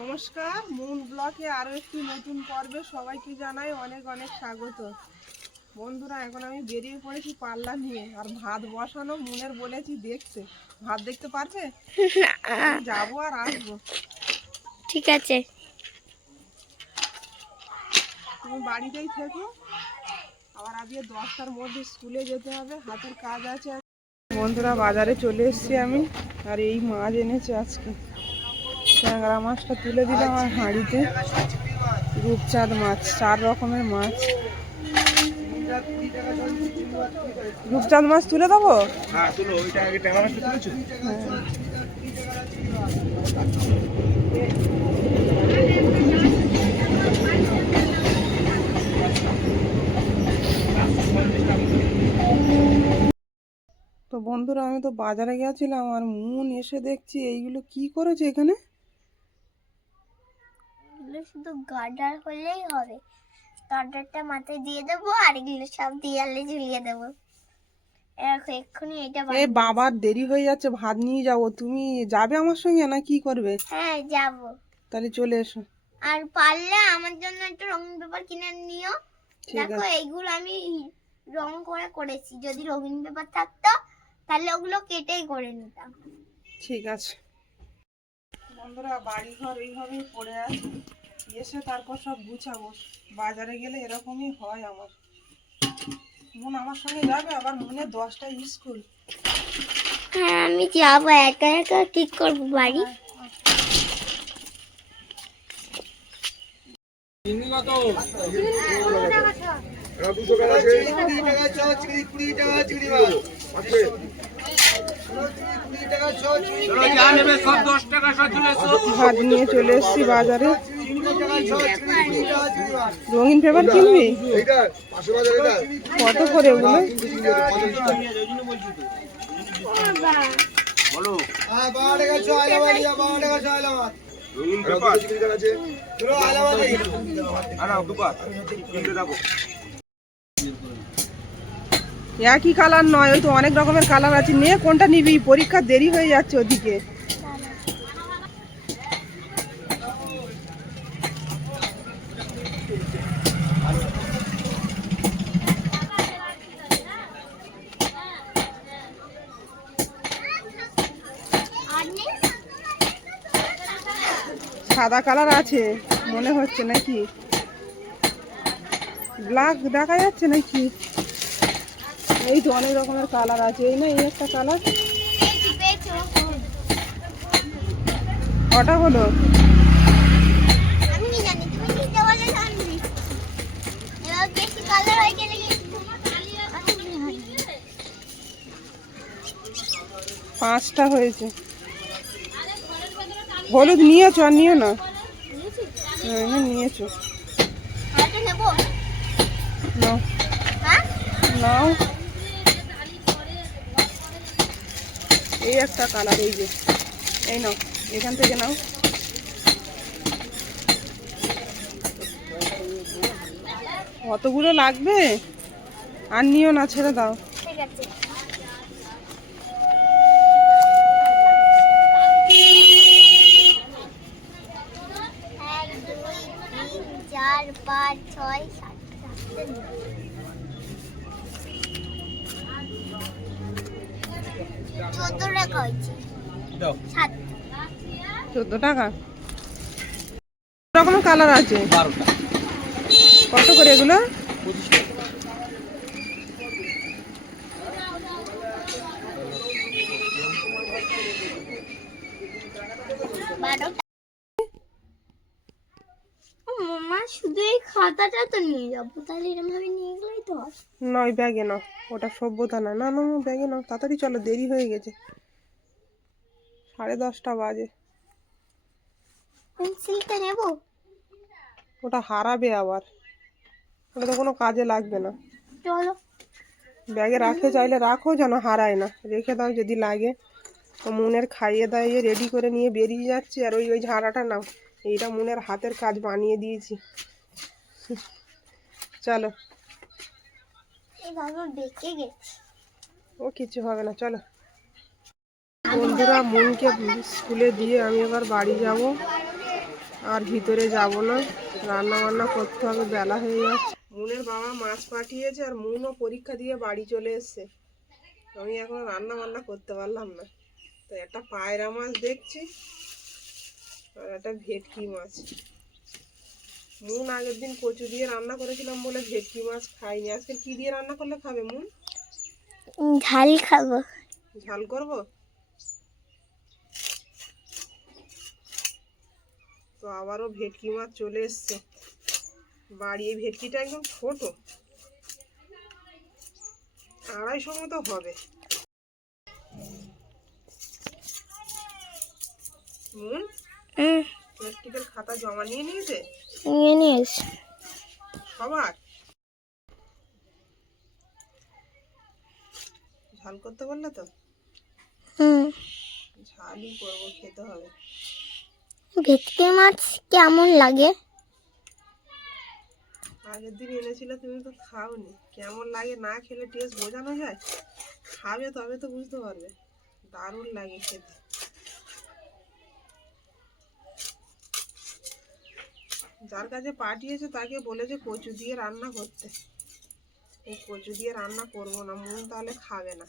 নমস্কার, মুন ব্লকে আরো একটি নতুন পর্বে সবাইকে জানাই অনেক অনেক স্বাগত। বন্ধুরা, এখন আমি বেরিয়ে পড়েছি পাল্লা নিয়ে, আর ভাত বসানো মুনের বলেছি দেখতে। ভাত দেখতে পারবে? যাবো আর আসবো। ঠিক আছে, তুমি বাড়িতেই থেকো। আবার আজকে 10টার মধ্যে স্কুলে যেতে হবে, হাতের কাজ আছে। বন্ধুরা, বাজারে চলে এসেছি আমি, আর এই মাছ এনেছে আজকে। ট্যাংরা মাছটা তুলে দিলাম আমার হাঁড়িতে। রূপচাঁদ মাছ, 4 রকমের মাছ। রূপচাঁদ মাছ তুলে দেবো? তো বন্ধুরা, আমি তো বাজারে গেছিলাম, আর মুন এসে দেখছি এইগুলো কি করেছে এখানে। শুধু গার্ডার হলেই হবে। গার্ডারটা মাথায় দিয়ে দেবো, আর এগুলো সব দেয়ালে ঝুলিয়ে দেবো। এক্ষুনি এটা এই বাবার দেরি হয়ে যাচ্ছে, ভাত নিয়ে যাবো। তুমি যাবে আমার সঙ্গে না কি করবে? হ্যাঁ, যাবো। তাহলে চলে এসো। আর পারলে আমার জন্য একটু রঙিন পেপার কিনে নিও। দেখো, এইগুলো আমি রং করে করেছি। যদি রঙিন পেপার থাকতো তাহলে ওগুলো কেটেই করে নিতাম। ঠিক আছে। বন্ধুরা, বাড়ি ঘর এইভাবেই পড়ে আছে, এসে তারপর সব গুছাবো। বাজারে গেলে এরকমই হয় আমার। মুন আমার সঙ্গে যাবে, আবার মুনের 10টায় স্কুল। হ্যাঁ, আমি যাবো, একা একা ঠিক করবো বাড়ি। ভাত নিয়ে চলে এসছি বাজারে। রঙিন পেপার কিনবি? কত করে ওগুলো? একই কালার নয়, ওই তো অনেক রকমের কালার আছে। নিয়ে কোনটা নিবি? পরীক্ষা দেরি হয়ে যাচ্ছে ওদিকে। সাদা কালার আছে মনে হচ্ছে, নাকি ব্ল্যাক দেখা যাচ্ছে নাকি? এই তো অনেক রকমের কালার আছে। এই না, এই একটা কালার। কটা হলো? আমি জানি, তুমি নিতে বলে জানবি। এবার বেশি কালার হয়ে গেলে পাঁচটা হয়েছে। হলুদ নিয়েছো? আর নিও না। হ্যাঁ, নিয়েছো। নাও নাও। এই একটা কালার, এই যে, এই নাও, এখান থেকে নাও। কতগুলো লাগবে? আর নিও না, ছেড়ে দাও। ঠিক আছে। 1 2 3 4 5 6 7 14 টাকা হয়েছে। 7 14 টাকা। রকমের কালার আছে। কত করে এগুলো? 25 টাকা। মামা, শুধু এই খাতাটা তো নিয়ে যাবো, তাহলে এরকম ভাবে নিয়ে গেলেই তো হয়। নয়, ব্যাগে নাও। ওটা সভ্যতা না। না না, ব্যাগে নাও, তাড়াতাড়ি চলো, দেরি হয়ে গেছে। 10:30 বাজে। পেন্সিলটা নেবো? ওটা হারাবে আবার, ওটা তো কোনো কাজে লাগবে না। চলো। ব্যাগে রাখতে চাইলে রাখো, যেন হারায় না। রেখে দাও, যদি লাগে। তো মুনের খাইয়ে দাইয়ে রেডি করে নিয়ে বেরিয়ে যাচ্ছি। আর ওই ঝাড়াটা নাও, এইটা মুনের হাতের কাজ বানিয়ে দিয়েছি। চলো। বেঁকে গেছে। ও কিছু হবে না, চলো। বন্ধুরা, মুনকে স্কুলে দিয়ে আমি এবার বাড়ি যাব। আর ভিতরে যাব না, রান্না বান্না করতে হবে, বেলা হয়ে যাচ্ছে। মুনের বাবা মাছ পাঠিয়েছে আর মুনও পরীক্ষা দিয়ে বাড়ি চলে এসছে। আমি এখন রান্না বান্না করতে পারলাম না। তো একটা পায়রা মাছ দেখছি আর একটা ভেটকি মাছ। মুন আগের দিন কচু দিয়ে রান্না করেছিলাম বলে ভেটকি মাছ খাইনি। আজকে কি দিয়ে রান্না করলে খাবে মুন? ঝাল খাবো। ঝাল করব? তো আবারও ভেটকি মাছ চলে এসছে বাড়ি। এই ভেটকিটা একদম ছোট, 250 মতো হবে। মুন প্র্যাকটিক্যাল খাতা জমা নিয়ে নিয়েছে? নিয়ে নিয়েছি সবার। ঝাল করতে বললে তো? ঝালই করবো, খেতে হবে। ভেটকি মাছ কেমন লাগে? আগের দিন এনেছিল, তুমি তো খাওনি। কেমন লাগে না খেলে টেস্ট বোঝানো যায়? খাবে তবে তো বুঝতে পারবে। দারুণ লাগে খেতে। যার কাছে পাঠিয়েছে তাকে বলেছে কচু দিয়ে রান্না করতে। এই কচু দিয়ে রান্না করবো না, মুন তাহলে খাবে না।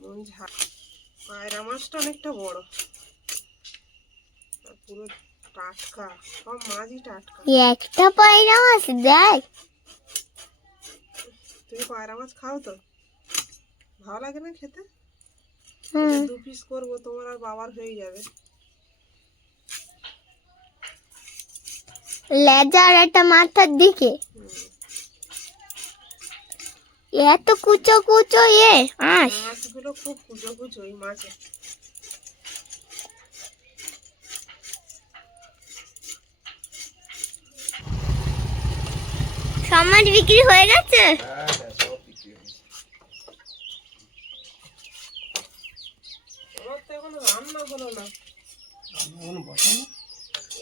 মুন ঝাল। পায়রা মাছটা অনেকটা বড়, আর পুরো টাটকা, সব মাছই টাটকা। একটা পায়রা মাছ দেখ। তুমি পায়রা মাছ খাও তো? ভালো লাগে না খেতে? 2 পিস করবো, তোমার আর বাবার হয়ে যাবে। লেজা আর একটা মাথার দিকে এত কুচো কুচো মাছগুলো খুব কুচো কুচো এই মাছে। সব মাছ বিক্রি হয়ে গেছে। এখন রান্না হলো না,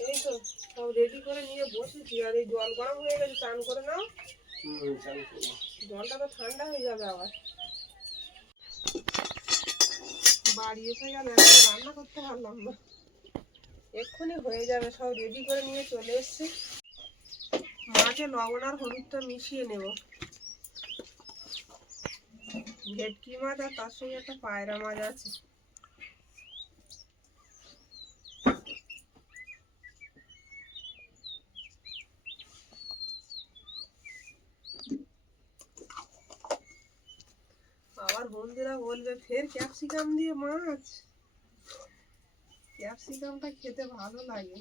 এই তো সব রেডি করে নিয়ে বসেছি। আর এই জল গরম হয়ে গেছে, চান করে নাও। জলটা তো ঠান্ডা হয়ে যাবে আবার। বাড়ি এসে গেল, এখন রান্না করতে পারলাম না। এক্ষুনি হয়ে যাবে, সব রেডি করে নিয়ে চলে এসছি। মাছে লবণ আর হলুদটা মিশিয়ে নেব। ভেটকি মাছ আর তার সঙ্গে একটা পায়রা মাছ আছে। আবার বন্ধুরা বলবে ফের ক্যাপসিকাম দিয়ে মাছ। ক্যাপসিকামটা খেতে ভালো লাগে।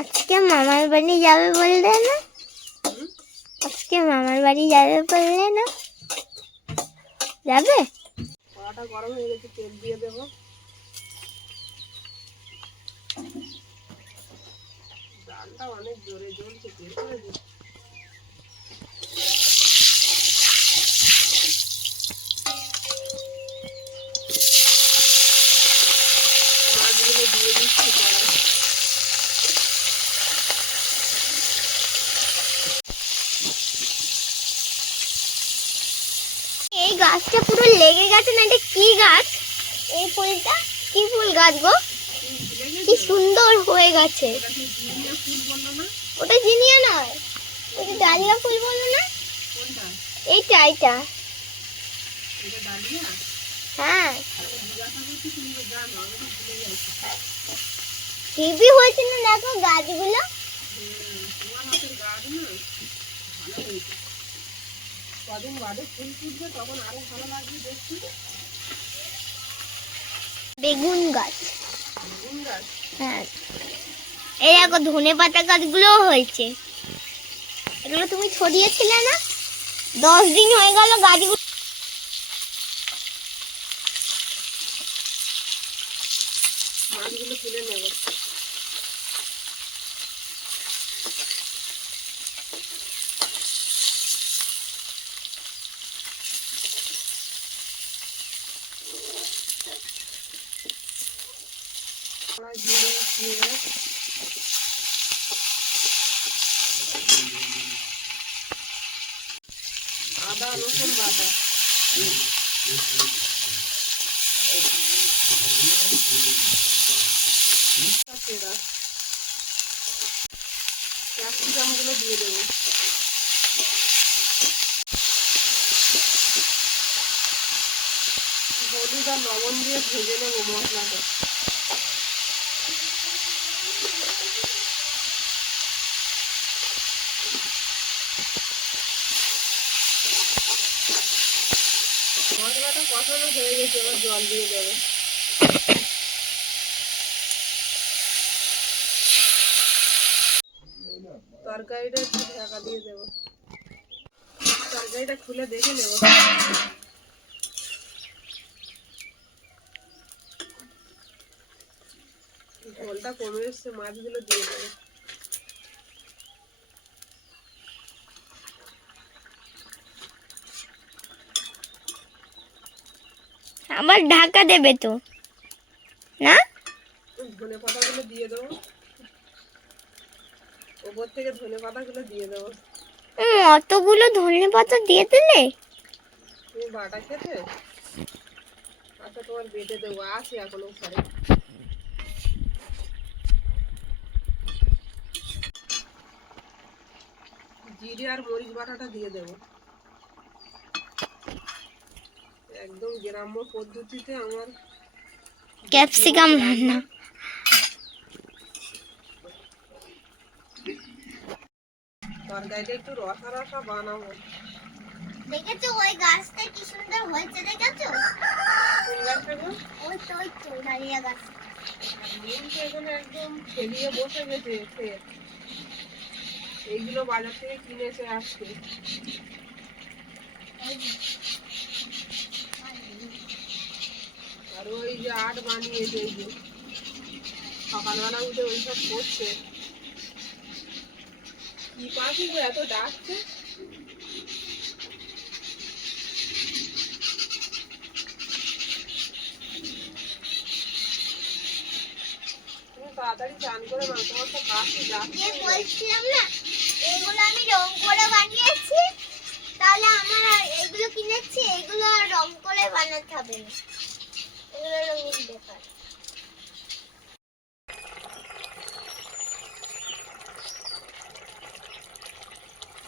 আজকে মামার বাড়ি যাবে বললে না? আজকে মামার বাড়ি যাবে বললে না? যাবে? কড়াটা গরম হয়ে গেছে, তেল দিয়ে দেবো। ডালটা অনেক জোরে জ্বলছে, তেল করে দিই। মাছগুলো দিয়ে দিচ্ছি কড়াই। এই গাছটা পুরো লেগে গেছে না? এটা কি গাছ? এই ফুলটা কি ফুল গাছ গো? কি সুন্দর হয়ে গেছে। ওটা জিনিয়া নয়, ওটা ডালিয়া ফুল বলো না? এইটা এইটা হ্যাঁ, হেভি হয়েছে না? দেখো গাছগুলো। কদিন বাদে ফুল ফুটবে, তখন আরো ভালো লাগবে দেখতে। বেগুন গাছ। বেগুন গাছ? হ্যাঁ, এই দেখো ধনে পাতা গাছগুলো হয়েছে। এগুলো তুমি ছড়িয়েছিলে না? 10 দিন হয়ে গেল গাছগুলো। মাছগুলো তুলে নেব। আদা রসুন বাটা। ক্যাপসিকাম গুলো দিয়ে দেবো। হলুদ আর লবণ দিয়ে ভেজে নেবো মশলাটা। মশলাটা কষানো হয়ে গেছে, এবার জল দিয়ে দেবো। তরকারিটা একটু ঢাকা দিয়ে দেবো। তরকারিটা খুলে দেখে নেব। ঝোলটা কমে এসছে, মাছগুলো দিয়ে দেবো। আবার ঢাকা দেবে তো না? ধনে পাতাগুলো দিয়ে দেবো, ওপর থেকে ধনে পাতাগুলো দিয়ে দেবো। অতগুলো ধনে পাতা দিয়ে দিলে? তুমি বাটা খেতে? আচ্ছা, তোমার বেটে দেবো, আছে এখনো ঘরে। জিরে আর মরিচ বাটাটা দিয়ে দেবো। একদম গ্রাম্য পদ্ধতিতে আমার ক্যাপসিকাম রান্না। তরকারিটা একটু রসা রসা বানাবো। দেখেছো ওই গাছটা কি সুন্দর হয়েছে, দেখেছো? কোন গাছটা গো? ওই তো ডালিয়া গাছ। নুন তো এখানে একদম ফেলিয়ে বসে গেছে ফের। এইগুলো বাজার থেকে কিনেছে আজকে। আর ওই যে আট বানিয়েছে, এই যে সকালবেলা উঠে ওইসব করছে। কি পাখি গো এত ডাকছে? তুমি তাড়াতাড়ি চান করে নাও, তোমার তো পাখি ডাকছে। বলছিলাম না এগুলো আমি রং করে বানিয়েছি, তাহলে আমার আর এগুলো কিনেছি, এগুলো আর রং করে বানাতে হবে না, এগুলো রঙিন ব্যাপার।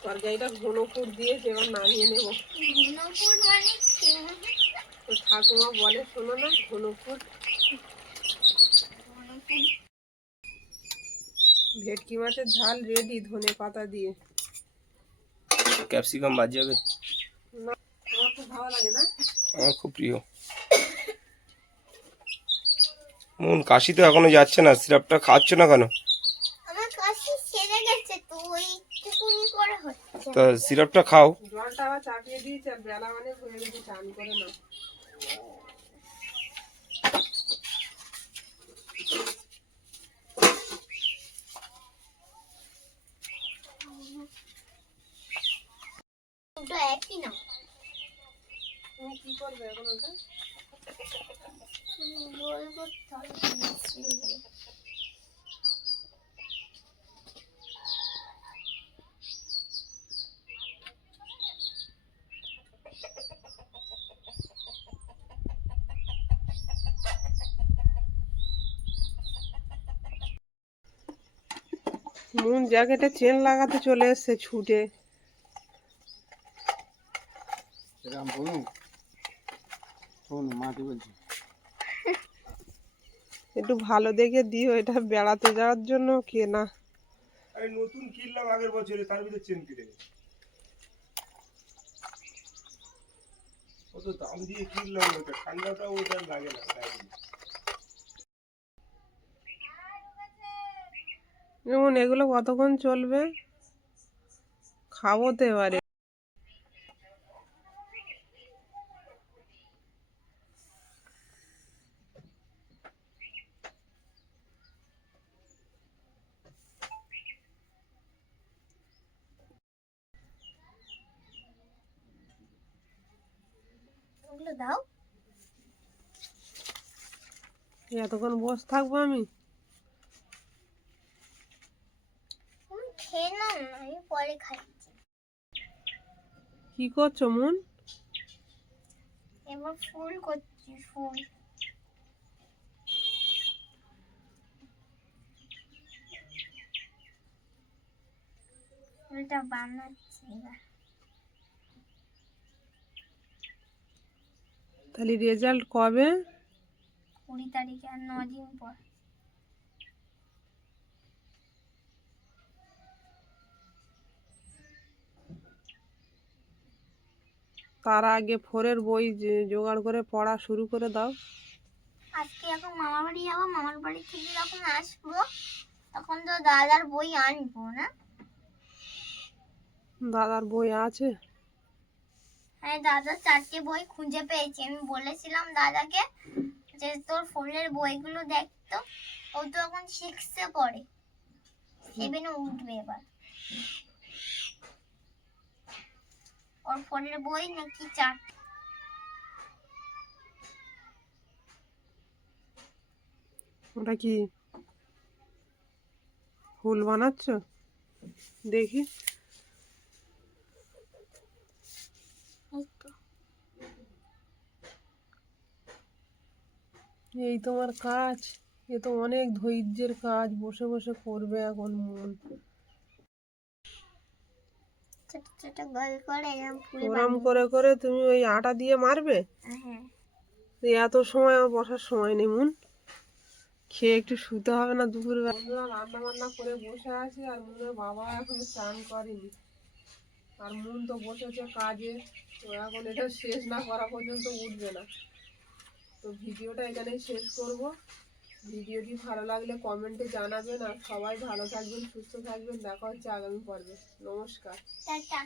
তরকারিটা ঘন ফুট দিয়েছে, এবার নামিয়ে নেবো। ঘন ফুট মানে তো ঠাকুমা বলে শোনো না, ঘন ফুট। ভেটকি মাছের ঝাল রেডি ধনে পাতা দিয়ে। ক্যাপসিকাম বাদ যাবে না, আমার খুব ভালো লাগে না? আমার খুব প্রিয়। মন কাশি তো এখনো যাচ্ছে না, সিরাপটা খাচ্ছ না কেন? আমার কাশি সেরে গেছে তো, ওই টুকুনি করে হচ্ছে। তা সিরাপটা খাও। জলটা আবার চাপিয়ে দিয়েছে, আর বেলা অনেক হয়ে গেছে, চান করে না। দুটো একই না। তুমি কি করবে এখন ওটা? বলবো তাহলে মুন জ্যাকেটে চেন লাগাতে চলে এসছে ছুটে। একটু ভালো দেখে দিও, এটা বেড়াতে যাওয়ার জন্য কেনা। আরে নতুন কিনলাম আগের বছরে, তার ভিতরে চেন কেটে গেছে। কত দাম দিয়ে কিনলাম ওটা, ঠান্ডাটাও ওটা লাগে না গায়ে। যেমন এগুলো কতক্ষণ চলবে? খাবো তো এবারে। ওগুলো দাও। এতক্ষণ বসে থাকবো আমি? তুমি খেয়ে নাও না, আমি পরে খাচ্ছি। কি করছো মুন? এবার ফুল করছি, ফুল। এটা বানাচ্ছি এবার। তাহলে রেজাল্ট কবে? 20 তারিখে, আর 9 দিন পর। তার আগে 4-এর বই জোগাড় করে পড়া শুরু করে দাও। আজকে এখন মামার বাড়ি যাবো, মামার বাড়ি থেকে যখন আসবো তখন তো দাদার বই আনবো না। দাদার বই আছে? হ্যাঁ, দাদা 4টে বই খুঁজে পেয়েছি। আমি বলেছিলাম দাদাকে যে তোর ফোনের বইগুলো দেখতো। ও তো এখন 6-এ পড়ে, 7-এ উঠবে এবার। ওর ফোনের বই নাকি 4টে। ওটা কি ফুল বানাচ্ছ? দেখি। এই তো। এই তোমার কাজ? এ তো অনেক ধৈর্যের কাজ, বসে বসে করবে এখন মন। ছোট ছোট গোল করে এরকম ফুল ওরম করে করে তুমি ওই আটা দিয়ে মারবে? হ্যাঁ, এত সময় আমার বসার সময় নেই মন। খেয়ে একটু শুতে হবে না দুপুরবেলা? রান্না বান্না করে বসে আছি আর মনের বাবা এখনো চান করেনি, আর মন তো বসেছে কাজে। তো এখন এটা শেষ না করা পর্যন্ত উঠবে না। তো ভিডিওটা এখানেই শেষ করব। ভিডিওটি ভালো লাগলে কমেন্টে জানাবেন, আর সবাই ভালো থাকবেন, সুস্থ থাকবেন। দেখা হচ্ছে আগামী পর্বে। নমস্কার। টাটা।